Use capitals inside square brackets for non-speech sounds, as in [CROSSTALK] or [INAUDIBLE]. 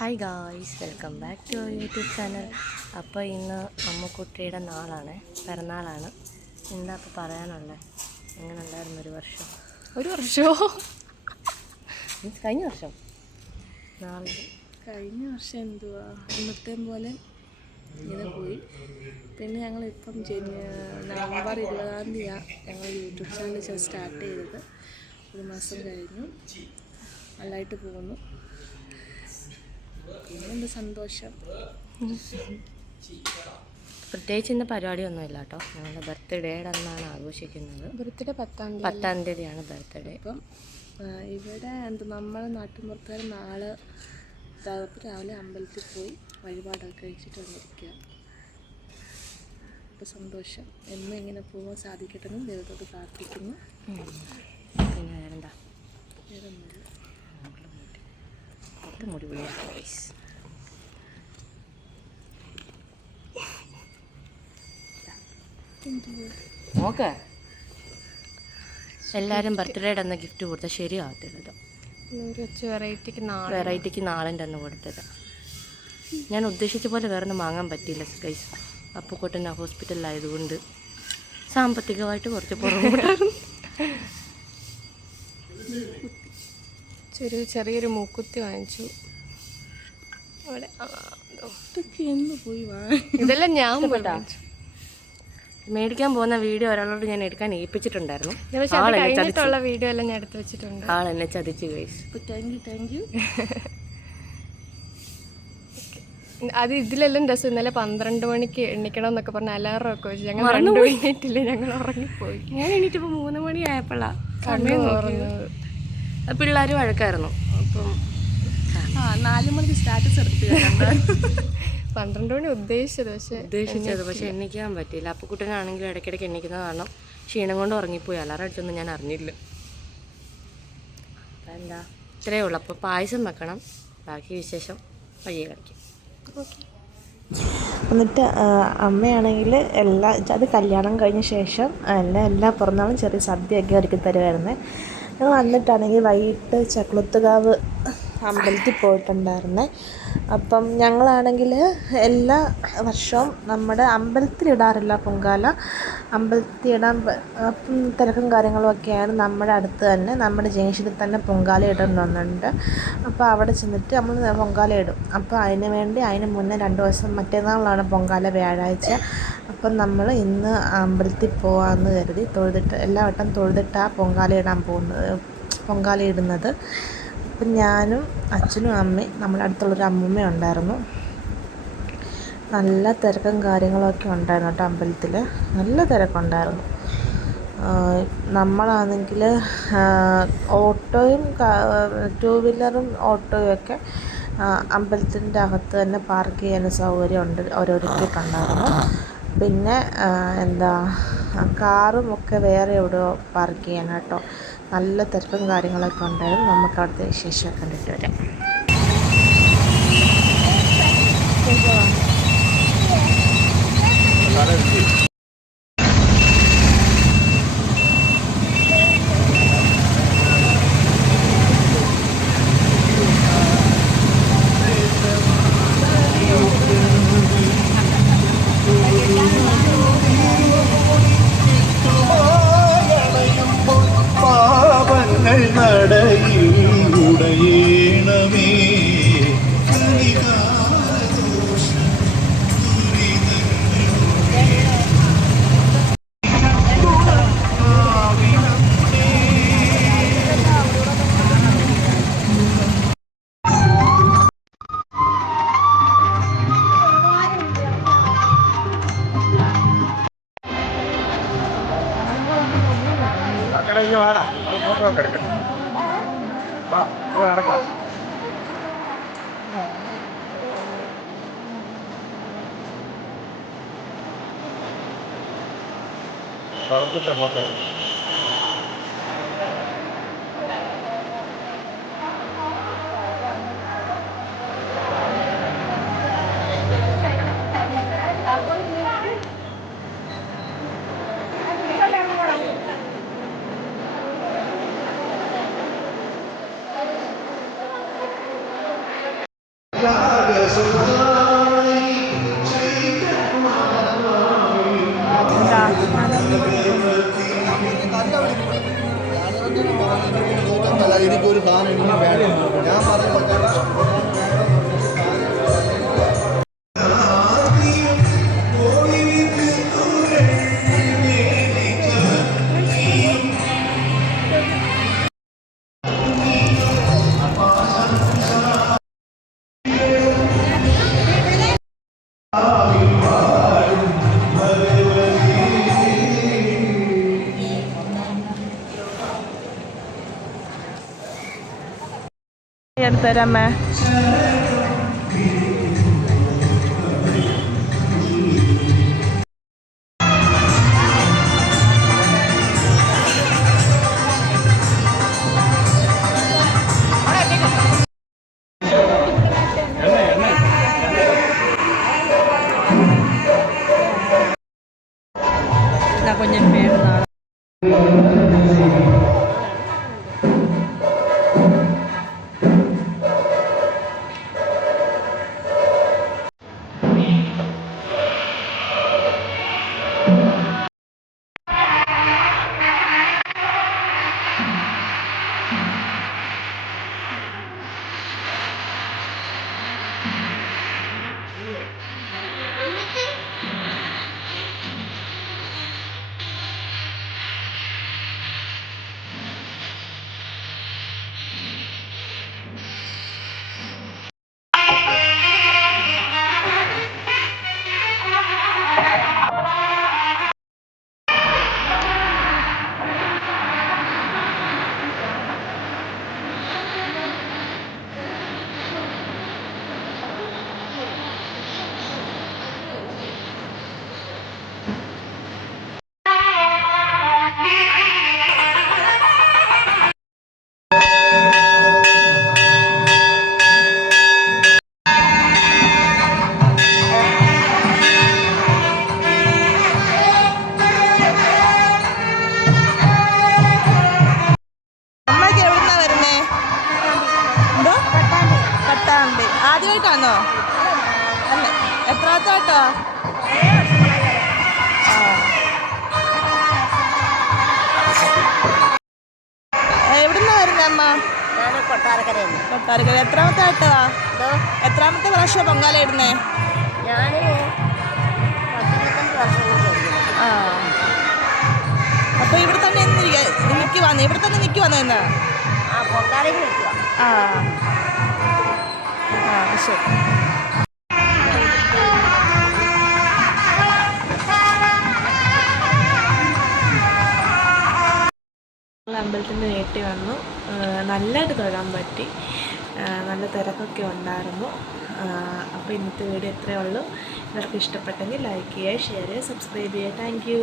Hi guys welcome back to YouTube channel അപ്പോൾ ഇന്ന് അമ്മക്കുട്ടിയുടെ നാളാണ് പിറന്നാളാണ്. എന്താ അപ്പോൾ പറയാനുള്ളത് എങ്ങനെ ഉണ്ടായിരുന്നു ഒരു വർഷം? ഒരു വർഷമോ മീൻസ് കഴിഞ്ഞ വർഷം? നാളെ. കഴിഞ്ഞ വർഷം എന്തുവാ? ഇന്നത്തെ പോലെ ഇങ്ങനെ പോയി. പിന്നെ ഞങ്ങൾ ഇപ്പം നവംബർ ഇരുപതാം തീയതിയാണ് ഞങ്ങൾ യൂട്യൂബ് ചാനൽ സ്റ്റാർട്ട് ചെയ്തത്. ഒരു മാസം കഴിഞ്ഞു. നല്ലതായിട്ട് പോകുന്നു. പിന്നെന്ത് സന്തോഷം. പ്രത്യേകിച്ച് ഇന്ന് പരിപാടിയൊന്നുമില്ല കേട്ടോ ഞങ്ങളുടെ ബർത്ത്ഡേയുടെ അന്നാണ് ആഘോഷിക്കുന്നത്. ബർത്ത്ഡേ പത്താം തീയതി. പത്താം തീയതിയാണ് ബർത്ത്ഡേ. അപ്പം ഇവിടെ എന്ത് നമ്മളെ നാട്ടിൻപുറത്തുകാർ നാളെ രാവിലെ രാവിലെ അമ്പലത്തിൽ പോയി വഴിപാടൊക്കെ കഴിച്ചിട്ട് വന്നിരിക്കുക അപ്പോൾ സന്തോഷം. എന്നും ഇങ്ങനെ പോകാൻ സാധിക്കട്ടെന്നും ദൈവത്തോട് പ്രാർത്ഥിക്കുന്നു. പിന്നെ വേറെന്താ? വേറെ പത്ത് മുടി ഗൈസ് നോക്ക് എല്ലാവരും ബർത്ത്ഡേയുടെ അന്ന് ഗിഫ്റ്റ് കൊടുത്താൽ കുറച്ച് വെറൈറ്റിക്ക് നാളെ വെറൈറ്റിക്ക് നാളന്റെ അന്ന് കൊടുത്തത് ഞാൻ ഉദ്ദേശിച്ച പോലെ വേറെ ഒന്നും വാങ്ങാൻ പറ്റിയില്ല ഗൈസ് അപ്പുക്കുട്ടൻ ഹോസ്പിറ്റലിലായതുകൊണ്ട് സാമ്പത്തികമായിട്ട് കുറച്ച് പുറകോട്ടായിരുന്നു [LAUGHS] ഒരു ചെറിയൊരു മൂക്കുത്തി വാങ്ങിച്ചു. അവിടെ എന്ന് പോയി ഇതെല്ലാം ഞാൻ വാങ്ങിച്ചു. മേടിക്കാൻ പോകുന്ന വീഡിയോ ഒരാളോട് ഞാൻ എടുക്കാൻ ഏൽപ്പിച്ചിട്ടുണ്ടായിരുന്നു. വീഡിയോ എല്ലാം ഞാൻ എടുത്ത് വെച്ചിട്ടുണ്ട്. ആൾ എന്നെ ചതിച്ചു കഴിച്ചു അത് ഇതിലെല്ലാം രസം. ഇന്നലെ പന്ത്രണ്ട് മണിക്ക് എണ്ണിക്കണം എന്നൊക്കെ പറഞ്ഞ അലാറം ഒക്കെ വെച്ച് ഞങ്ങൾ രണ്ടു ഞങ്ങൾ ഉറങ്ങിപ്പോയി. ഞാൻ എണീറ്റപ്പോൾ മൂന്ന് മണി ആയപ്പോഴാ കണ്ണു തുറന്നത് പിള്ളേർ വഴക്കായിരുന്നു. അപ്പം നാല് മണിക്ക് സ്റ്റാറ്റസ് എടുത്ത് [LAUGHS] പന്ത്രണ്ട് മണി ഉദ്ദേശിച്ചത് പക്ഷേ ഉദ്ദേശിച്ചത് പക്ഷെ എണ്ണിക്കാൻ പറ്റിയില്ല. അപ്പുക്കുട്ടനാണെങ്കിലും ഇടയ്ക്കിടയ്ക്ക് എണ്ണിക്കുന്നത് കാരണം ക്ഷീണം കൊണ്ട് ഉറങ്ങിപ്പോയി. അലാറം അടിച്ചൊന്നും ഞാൻ അറിഞ്ഞില്ല. അപ്പം എന്താ? ഇത്രയേ ഉള്ളൂ. അപ്പോൾ പായസം വെക്കണം. ബാക്കി വിശേഷം വഴിയെ കളിക്കും. എന്നിട്ട് അമ്മയാണെങ്കിൽ എല്ലാ അത് കല്യാണം കഴിഞ്ഞ ശേഷം എല്ലാ എല്ലാ പിറന്നാളും ചെറിയ സദ്യയൊക്കെ ഒരുക്കി തരുമായിരുന്നേ ഞങ്ങൾ വന്നിട്ടാണെങ്കിൽ വൈകിട്ട് ചക്കുളത്തുകാവ് അമ്പലത്തിൽ പോയിട്ടുണ്ടായിരുന്നേ. അപ്പം ഞങ്ങളാണെങ്കിൽ എല്ലാ വർഷവും നമ്മുടെ അമ്പലത്തിൽ ഇടാറില്ല പൊങ്കാല അമ്പലത്തിൽ ഇടാൻ തിരക്കും കാര്യങ്ങളും ഒക്കെയാണ് നമ്മുടെ അടുത്ത് തന്നെ നമ്മുടെ ജംഗ്ഷനിൽ തന്നെ പൊങ്കാല ഇടുന്നുണ്ട് അപ്പോൾ അവിടെ ചെന്നിട്ട് നമ്മൾ പൊങ്കാല ഇടും. അപ്പോൾ അതിന് വേണ്ടി അതിന് മുന്നേ രണ്ട് ദിവസം മറ്റന്നാളാണ് പൊങ്കാല വ്യാഴാഴ്ച. അപ്പം നമ്മൾ ഇന്ന് അമ്പലത്തിൽ പോകാമെന്ന് കരുതി തൊഴുതിട്ട് എല്ലാ വട്ടം തൊഴുതിട്ടാണ് പൊങ്കാല ഇടാൻ പോകുന്നത് പൊങ്കാല ഇടുന്നത്. അപ്പം ഞാനും അച്ഛനും അമ്മയും നമ്മുടെ അടുത്തുള്ളൊരു അമ്മൂമ്മ ഉണ്ടായിരുന്നു. നല്ല തിരക്കും കാര്യങ്ങളൊക്കെ ഉണ്ടായിരുന്നു കേട്ടോ അമ്പലത്തിൽ. നല്ല തിരക്കുണ്ടായിരുന്നു. നമ്മളാണെങ്കിൽ ഓട്ടോയും ടൂ വീലറും ഓട്ടോയും ഒക്കെ അമ്പലത്തിന്റെ അകത്ത് തന്നെ പാർക്ക് ചെയ്യാൻ സൗകര്യമുണ്ട് ഓരോരുത്തർക്കുണ്ടായിരുന്നു. പിന്നെ എന്താ കാറും ഒക്കെ വേറെ എവിടെയോ പാർക്ക് ചെയ്യണം കേട്ടോ. നല്ല തിരക്കും കാര്യങ്ങളൊക്കെ ഉണ്ടായിരുന്നു. നമുക്ക് അവിടുത്തെ വിശേഷമൊക്കെ കണ്ടിട്ട് വരാം. പാപങ്ങൾ വാ പോയി നടക്കാം God. Tereme. എത്രാമത്തെ ആട്ടതാ എത്രാമത്തെ പ്രാവശ്യം പൊങ്കാല ഇടുന്നേ? ഞാൻ ആ. ഇവിടെ തന്നെ നിൽക്കുവാന്ന് ഇവിടെ തന്നെ നിൽക്കുവാന്ന് എന്നാ ആ ശരി. അമ്പലത്തിന്റെ നേട്ടി വന്നു. നല്ലതായിട്ട് തൊഴാൻ പറ്റി. നല്ല തിരക്കൊക്കെ ഉണ്ടായിരുന്നു. അപ്പോൾ ഇന്നത്തെ വീഡിയോ ഇത്രയേ ഉള്ളൂ. എല്ലാവർക്കും ഇഷ്ടപ്പെട്ടെങ്കിൽ ലൈക്ക് ചെയ്യുക ഷെയർ ചെയ്യുക സബ്സ്ക്രൈബ് ചെയ്യുക. Thank you